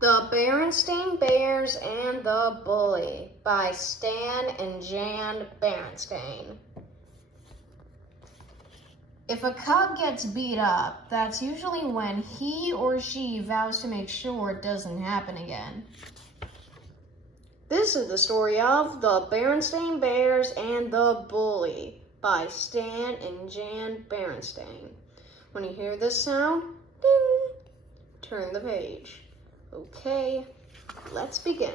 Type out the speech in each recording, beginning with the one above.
The Berenstain Bears and the Bully by Stan and Jan Berenstain. If a cub gets beat up, that's usually when he or she vows to make sure it doesn't happen again. This is the story of The Berenstain Bears and the Bully by Stan and Jan Berenstain. When you hear this sound, ding, turn the page. Okay, let's begin.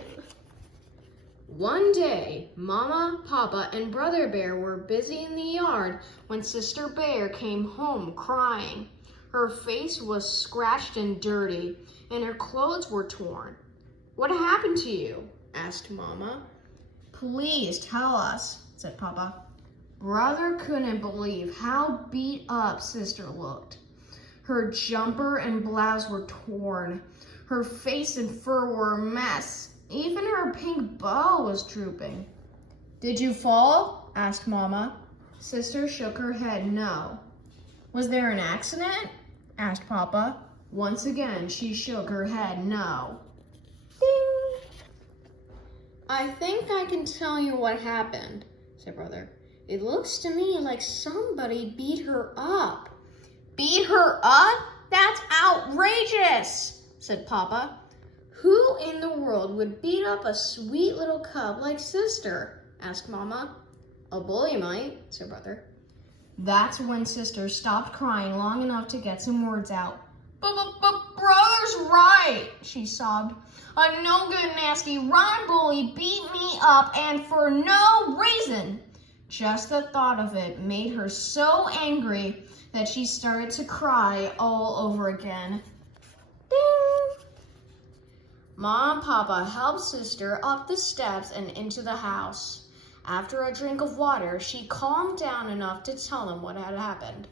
One day, Mama, Papa, and Brother Bear were busy in the yard when Sister Bear came home crying. Her face was scratched and dirty, and her clothes were torn. "What happened to you?" asked Mama. "Please tell us," said Papa. Brother couldn't believe how beat up Sister looked. Her jumper and blouse were torn. Her face and fur were a mess. Even her pink bow was drooping. "Did you fall?" asked Mama. Sister shook her head no. "Was there an accident?" asked Papa. Once again, she shook her head no. Ding! "I think I can tell you what happened," said Brother. "It looks to me like somebody beat her up." "Beat her up? That's outrageous," said Papa. "Who in the world would beat up a sweet little cub like Sister?" asked Mama. "A bully might," said Brother. That's when Sister stopped crying long enough to get some words out. But Brother's right," she sobbed. "A no-good, nasty, rotten bully beat me up, and for no reason." Just the thought of it made her so angry that she started to cry all over again. Ding! Mom and Papa helped Sister up the steps and into the house. After a drink of water, she calmed down enough to tell them what had happened.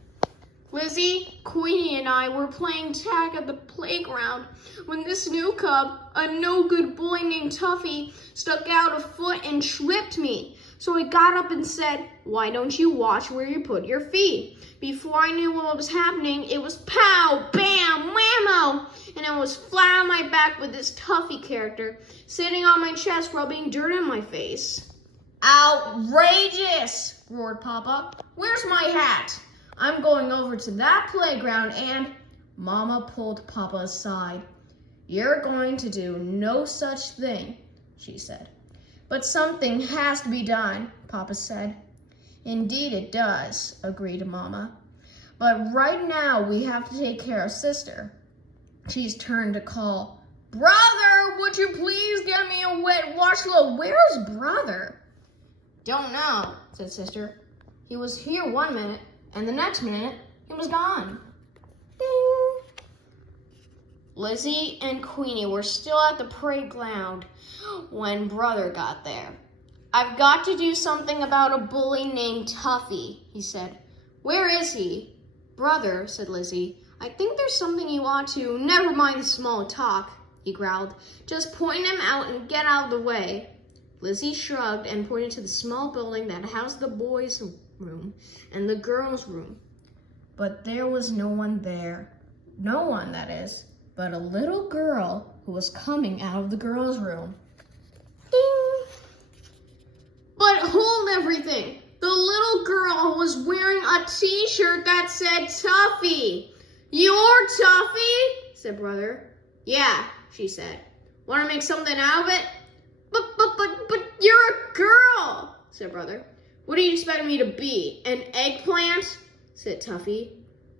"Lizzie, Queenie, and I were playing tag at the playground when this new cub, a no-good boy named Tuffy, stuck out a foot and tripped me. So I got up and said, 'Why don't you watch where you put your feet?' Before I knew what was happening, it was pow, bam, whammo, and I was flat on my back with this Tuffy character sitting on my chest rubbing dirt in my face." "Outrageous!" roared Papa. "Where's my hat? I'm going over to that playground and—" Mama pulled Papa aside. "You're going to do no such thing," she said. "But something has to be done," Papa said. "Indeed it does," agreed Mama. "But right now we have to take care of Sister." She's turned to call, "Brother, would you please get me a wet washcloth? Where's Brother?" "Don't know," said Sister. "He was here 1 minute, and the next minute he was gone." Ding! Lizzie and Queenie were still at the playground when Brother got there. "I've got to do something about a bully named Tuffy," he said. "Where is he?" "Brother," said Lizzie, "I think there's something you ought to—" "Never mind the small talk," he growled. "Just point him out and get out of the way." Lizzie shrugged and pointed to the small building that housed the boys' room and the girls' room. But there was no one there. No one, that is, but a little girl who was coming out of the girls' room. Ding! But hold everything! The little girl was wearing a t-shirt that said Tuffy. "You're Tuffy?" said Brother. "Yeah," she said. "Want to make something out of it?" But you're a girl," said Brother. "What do you expect me to be, an eggplant?" said Tuffy.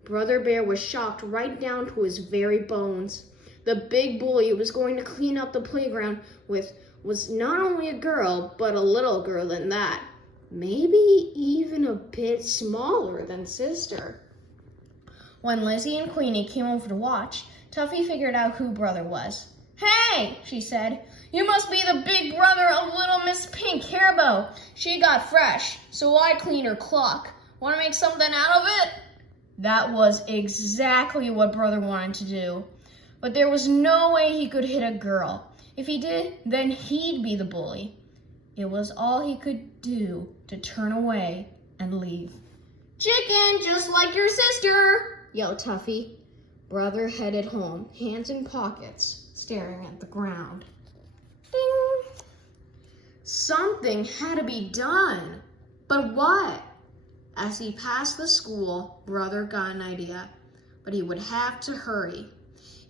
Brother Bear was shocked right down to his very bones. The big bully he was going to clean up the playground with was not only a girl, but a little girl than that. Maybe even a bit smaller than Sister. When Lizzie and Queenie came over to watch, Tuffy figured out who Brother was. "Hey," she said, "you must be the big brother of little Miss Pink Hairbow. She got fresh, so I cleaned her clock. Want to make something out of it?" That was exactly what Brother wanted to do. But there was no way he could hit a girl. If he did, then he'd be the bully. It was all he could do to turn away and leave. "Chicken, just like your sister," yelled Tuffy. Brother headed home, hands in pockets. staring at the ground. Ding! Something had to be done. But what? As he passed the school, Brother got an idea, but he would have to hurry.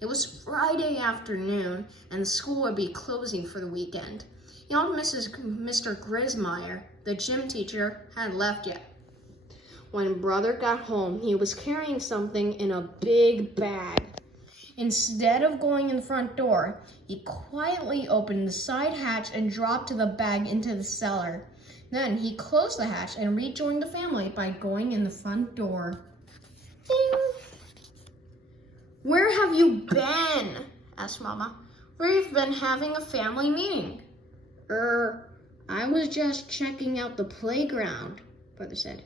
It was Friday afternoon, and the school would be closing for the weekend. Mr. Grismeyer, the gym teacher, hadn't left yet. When Brother got home, he was carrying something in a big bag. Instead of going in the front door, he quietly opened the side hatch and dropped the bag into the cellar. Then he closed the hatch and rejoined the family by going in the front door. Ding! "Where have you been?" asked Mama. "We've been having a family meeting." I was just checking out the playground," Brother said.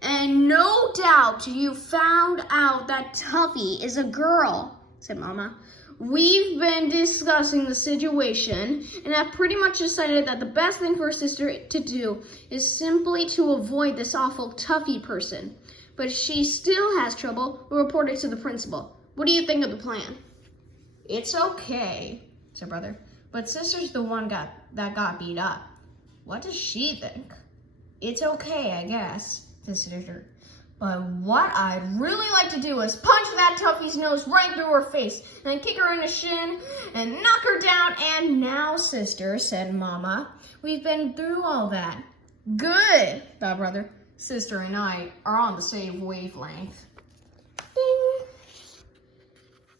"And no doubt you found out that Tuffy is a girl," said Mama. "We've been discussing the situation and have pretty much decided that the best thing for her sister to do is simply to avoid this awful Tuffy person. But if she still has trouble, we'll report it to the principal. What do you think of the plan?" "It's okay," said Brother. "But Sister's the one that got beat up. What does she think?" "It's okay, I guess," said Sister. "But what I'd really like to do is punch that Tuffy's nose right through her face, and then kick her in the shin, and knock her down." "And now, Sister," said Mama, "we've been through all that." "Good," thought Brother. "Sister and I are on the same wavelength." Ding!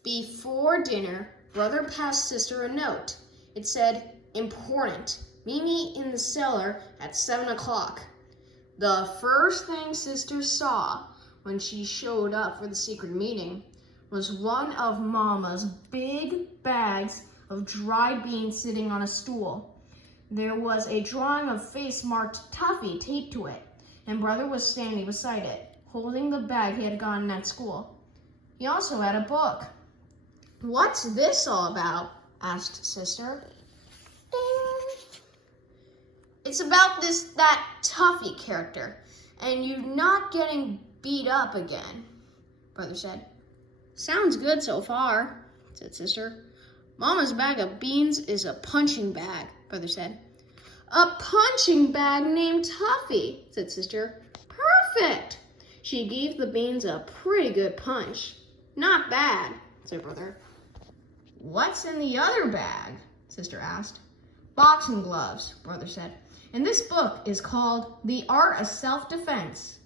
Before dinner, Brother passed Sister a note. It said, "Important. Meet me in the cellar at 7 o'clock. The first thing Sister saw when she showed up for the secret meeting was one of Mama's big bags of dried beans sitting on a stool. There was a drawing of face marked Tuffy taped to it, and Brother was standing beside it, holding the bag he had gotten at school. He also had a book. "What's this all about?" asked Sister. Ding! "It's about that Tuffy character, and you not getting beat up again," Brother said. "Sounds good so far," said Sister. "Mama's bag of beans is a punching bag," Brother said. "A punching bag named Tuffy," said Sister. "Perfect!" She gave the beans a pretty good punch. "Not bad," said Brother. "What's in the other bag?" Sister asked. "Boxing gloves," Brother said. "And this book is called The Art of Self-Defense."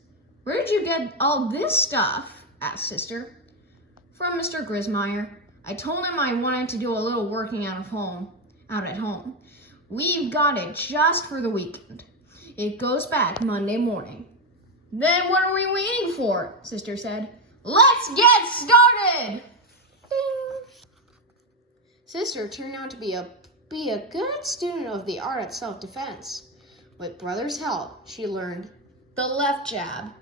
"Where did you get all this stuff?" asked Sister. "From Mr. Grismeyer. I told him I wanted to do a little working out at home. We've got it just for the weekend. It goes back Monday morning." "Then what are we waiting for?" Sister said. "Let's get started!" Ding! Sister turned out to be a good student of the art of self-defense. With Brother's help, she learned the left jab,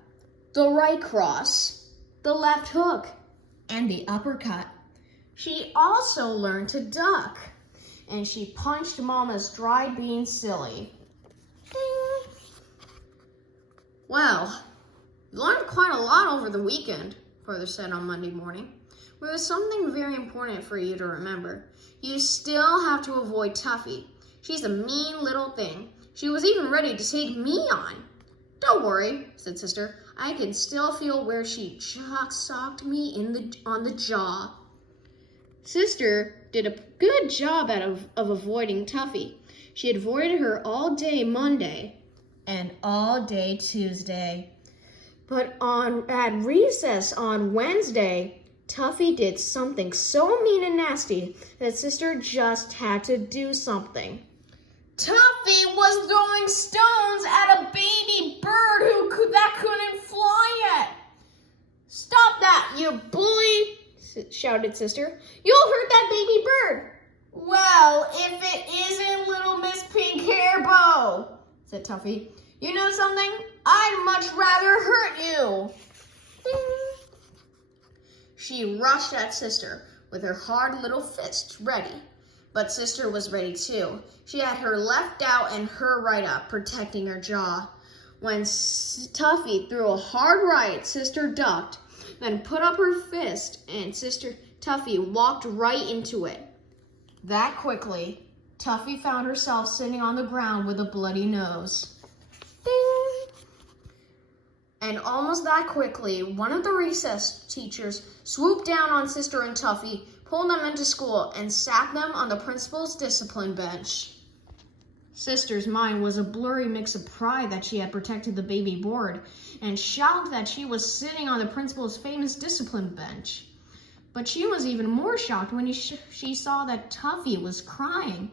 the right cross, the left hook, and the uppercut. She also learned to duck, and she punched Mama's dried beans silly. Ding! "Well, you learned quite a lot over the weekend," Brother said on Monday morning. "But there's something very important for you to remember. You still have to avoid Tuffy. She's a mean little thing. She was even ready to take me on." "Don't worry," said Sister. "I can still feel where she socked me on the jaw." Sister did a good job of avoiding Tuffy. She avoided her all day Monday and all day Tuesday. But at recess on Wednesday, Tuffy did something so mean and nasty that Sister just had to do something. Tuffy was throwing stones at a baby bird that couldn't fly yet. "Stop that, you bully!" shouted Sister. "You'll hurt that baby bird." "Well, if it isn't little Miss Pink Hairbow," said Tuffy. "You know something? I'd much rather hurt you." Ding. She rushed at Sister with her hard little fists ready. But Sister was ready too. She had her left out and her right up, protecting her jaw. When Tuffy threw a hard right, Sister ducked, then put up her fist, and Tuffy walked right into it. That quickly, Tuffy found herself sitting on the ground with a bloody nose. Ding! And almost that quickly, one of the recess teachers swooped down on Sister and Tuffy, pulled them into school, and sat them on the principal's discipline bench. Sister's mind was a blurry mix of pride that she had protected the baby board and shocked that she was sitting on the principal's famous discipline bench. But she was even more shocked when she saw that Tuffy was crying.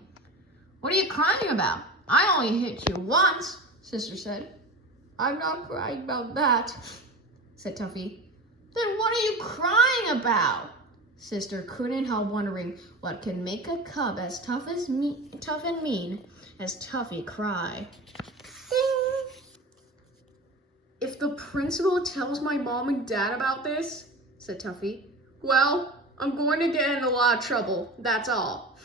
"What are you crying about? I only hit you once," Sister said. "I'm not crying about that," said Tuffy. "Then what are you crying about?" Sister couldn't help wondering what could make a cub as tough and mean as Tuffy cry. Ding! "If the principal tells my mom and dad about this," said Tuffy, "well, I'm going to get in a lot of trouble, that's all."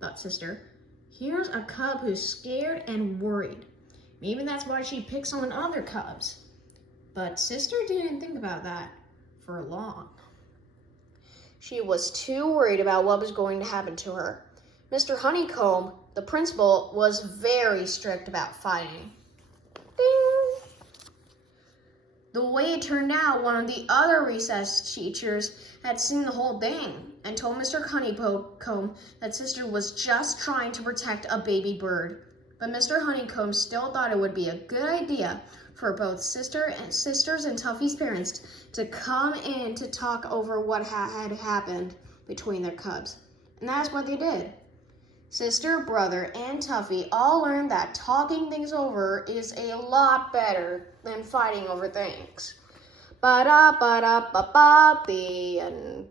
Thought Sister. Here's a cub who's scared and worried. Maybe that's why she picks on other cubs. But Sister didn't think about that for long. She was too worried about what was going to happen to her. Mr. Honeycomb, the principal, was very strict about fighting. Ding! The way it turned out, one of the other recess teachers had seen the whole thing and told Mr. Honeycomb that Sister was just trying to protect a baby bird. But Mr. Honeycomb still thought it would be a good idea for both Sisters and Tuffy's parents to come in to talk over what had happened between their cubs. And that's what they did. Sister, brother, and Tuffy all learned that talking things over is a lot better than fighting over things. Ba-da-ba-da-ba-ba, the end.